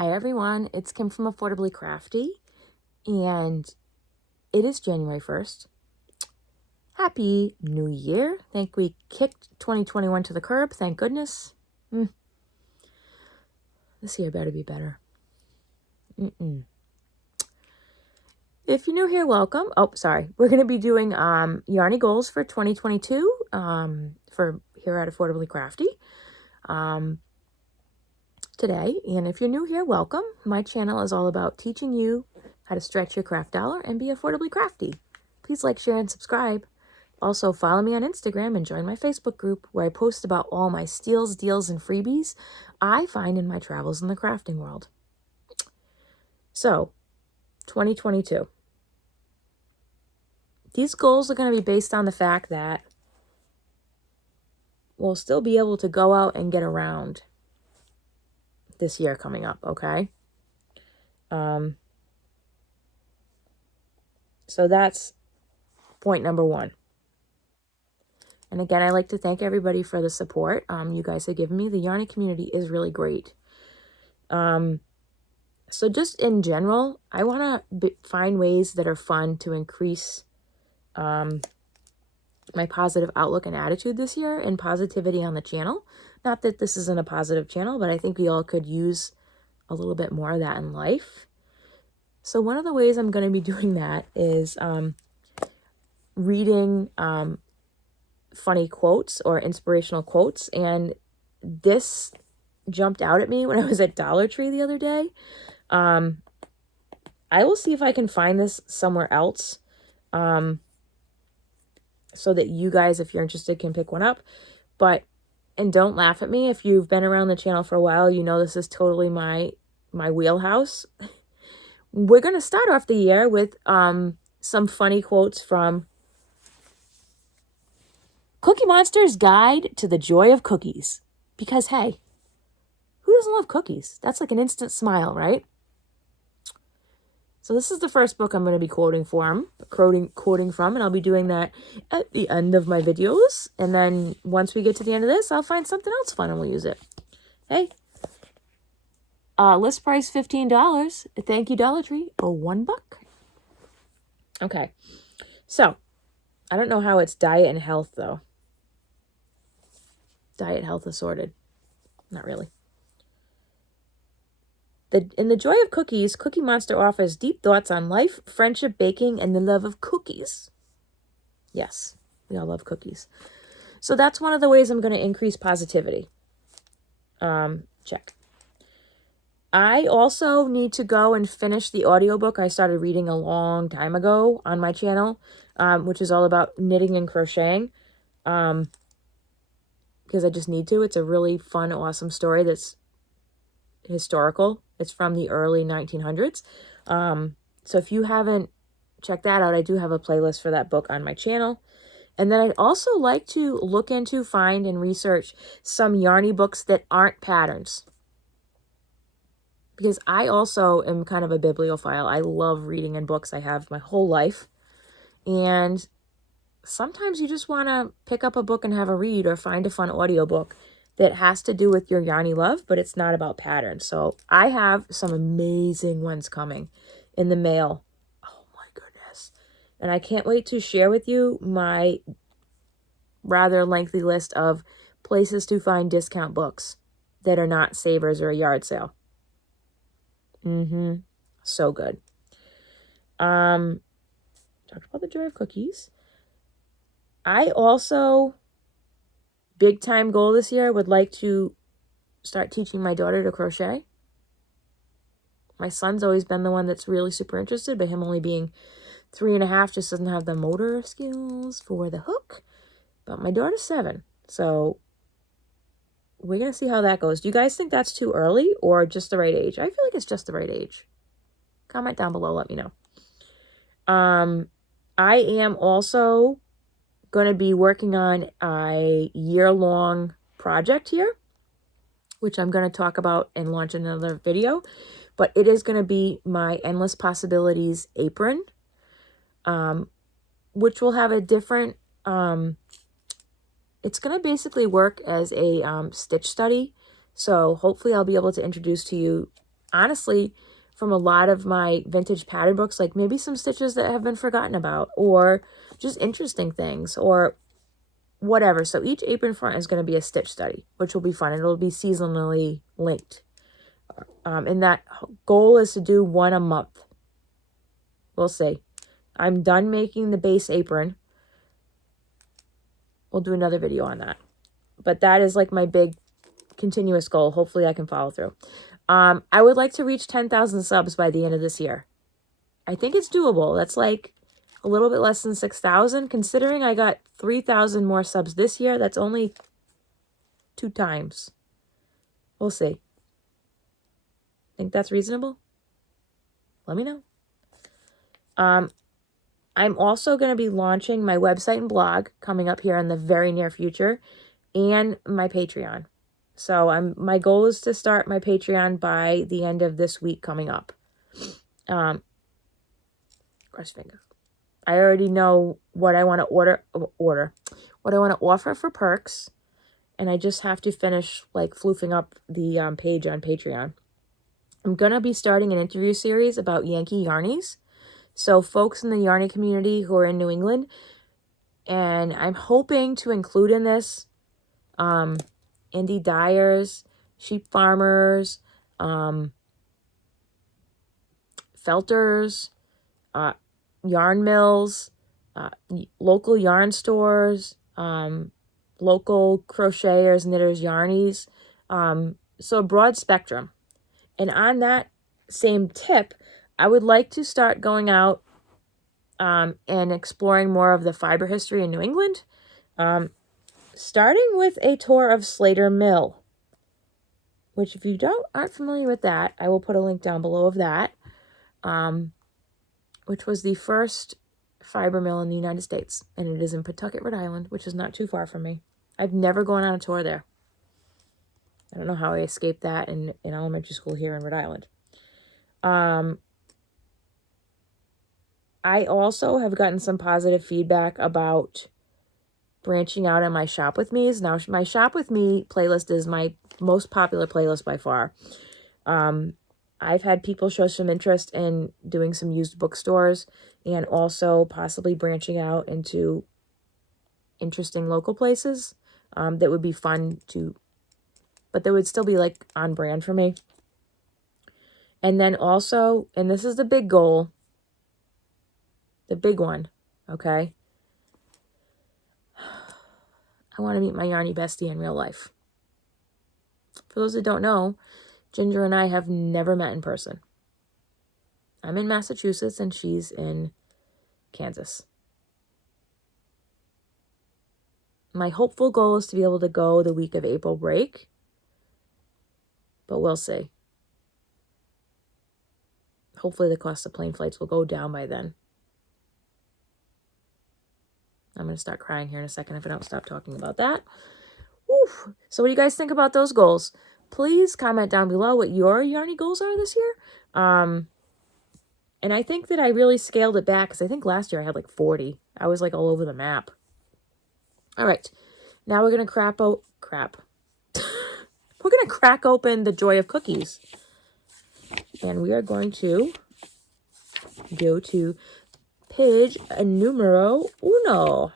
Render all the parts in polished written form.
Hi everyone, it's Kim from Affordably Crafty, and it is January 1st. Happy New Year. Think we kicked 2021 to the curb, thank goodness. This year better be better. If you're new here, welcome. Oh, sorry. We're going to be doing Yarnie Goals for 2022 for here at Affordably Crafty today. And if you're new here, welcome. My channel is all about teaching you how to stretch your craft dollar and be affordably crafty. Please like, share, and subscribe. Also, follow me on Instagram and join my Facebook group where I post about all my steals, deals, and freebies I find in my travels in the crafting world. So, 2022. These goals are going to be based on the fact that we'll still be able to go out and get around this year coming up, okay? So that's point number one. And again, I'd like to thank everybody for the support you guys have given me. The Yarnie community is really great. So just in general, I want to find ways that are fun to increase my positive outlook and attitude this year and positivity on the channel. Not that this isn't a positive channel, but I think we all could use a little bit more of that in life. So one of the ways I'm going to be doing that is reading funny quotes or inspirational quotes. And this jumped out at me when I was at Dollar Tree the other day. I will see if I can find this somewhere else so that you guys, if you're interested, can pick one up. And don't laugh at me. If you've been around the channel for a while, you know this is totally my wheelhouse. We're going to start off the year with some funny quotes from Cookie Monster's Guide to the Joy of Cookies. Because, hey, who doesn't love cookies? That's like an instant smile, right? So this is the first book I'm going to be quoting from, and I'll be doing that at the end of my videos. And then once we get to the end of this, I'll find something else fun and we'll use it. Hey, list price $15. Thank you, Dollar Tree. Oh, $1. Okay, so I don't know how it's diet and health though. Diet, health assorted. Not really. In the joy of cookies, Cookie Monster offers deep thoughts on life, friendship, baking, and the love of cookies. Yes, we all love cookies. So that's one of the ways I'm going to increase positivity. Check. I also need to go and finish the audiobook I started reading a long time ago on my channel, which is all about knitting and crocheting, because I just need to. It's a really fun, awesome story that's historical. It's from the early 1900s. So if you haven't checked that out, I do have a playlist for that book on my channel. And then I'd also like to look into, find, and research some Yarnie books that aren't patterns. Because I also am kind of a bibliophile. I love reading in books. I have my whole life. And sometimes you just want to pick up a book and have a read or find a fun audiobook that has to do with your Yarnie love, but it's not about patterns. So I have some amazing ones coming in the mail. Oh my goodness. And I can't wait to share with you my rather lengthy list of places to find discount books that are not Savers or a yard sale. So good. Talked about the joy of cookies. I also, big time goal this year, would like to start teaching my daughter to crochet. My son's always been the one that's really super interested, but him only being 3.5 just doesn't have the motor skills for the hook. But my daughter's 7, so we're going to see how that goes. Do you guys think that's too early or just the right age? I feel like it's just the right age. Comment down below, let me know. I am also going to be working on a year-long project here, which I'm going to talk about and launch another video. But it is going to be my Endless Possibilities apron, which will have a different... it's going to basically work as a stitch study. So hopefully I'll be able to introduce to you honestly, from a lot of my vintage pattern books, like maybe some stitches that have been forgotten about, or just interesting things, or whatever. So each apron front is going to be a stitch study, which will be fun. It'll be seasonally linked. And that goal is to do one a month. We'll see. I'm done making the base apron. We'll do another video on that. But that is like my big continuous goal. Hopefully I can follow through. I would like to reach 10,000 subs by the end of this year. I think it's doable. That's like a little bit less than 6,000. Considering I got 3,000 more subs this year, that's only 2 times. We'll see. Think that's reasonable? Let me know. I'm also going to be launching my website and blog coming up here in the very near future, and my Patreon. So my goal is to start my Patreon by the end of this week coming up. Cross finger. I already know what I want to what I want to offer for perks, and I just have to finish like floofing up the page on Patreon. I'm going to be starting an interview series about Yankee Yarnies. So folks in the Yarnie community who are in New England, and I'm hoping to include in this indie dyers, sheep farmers, felters, yarn mills, local yarn stores, local crocheters, knitters, yarnies. So a broad spectrum. And on that same tip, I would like to start going out and exploring more of the fiber history in New England, starting with a tour of Slater Mill, which if you aren't familiar with that, I will put a link down below of that, which was the first fiber mill in the United States, and it is in Pawtucket, Rhode Island, which is not too far from me. I've never gone on a tour there. I don't know how I escaped that in elementary school here in Rhode Island. I also have gotten some positive feedback about branching out on my Shop With Me's. Now, my Shop With Me playlist is my most popular playlist by far. I've had people show some interest in doing some used bookstores and also possibly branching out into interesting local places that would be fun to, but that would still be like on brand for me. And then also, and this is the big goal, the big one, okay? I want to meet my Yarnie bestie in real life. For those that don't know, Ginger and I have never met in person. I'm in Massachusetts and she's in Kansas. My hopeful goal is to be able to go the week of April break, but we'll see. Hopefully the cost of plane flights will go down by then. I'm going to start crying here in a second if I don't stop talking about that. Woo. So what do you guys think about those goals? Please comment down below what your Yarnie goals are this year. And I think that I really scaled it back because I think last year I had like 40. I was like all over the map. All right. Now we're going to crack open the Joy of Cookies. And we are going to go to page numero uno.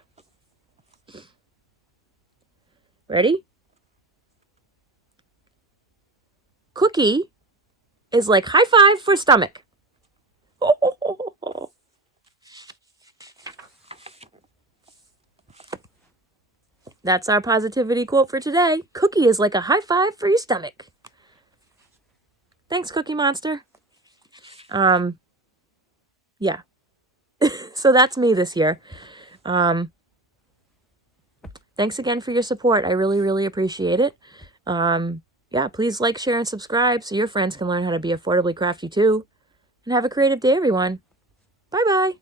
Ready? Cookie is like high five for stomach. That's our positivity quote for today. Cookie is like a high five for your stomach. Thanks, Cookie Monster. Yeah. So that's me this year. Thanks again for your support. I really, really appreciate it. Yeah, please like, share, and subscribe so your friends can learn how to be affordably crafty too. And have a creative day, everyone. Bye-bye.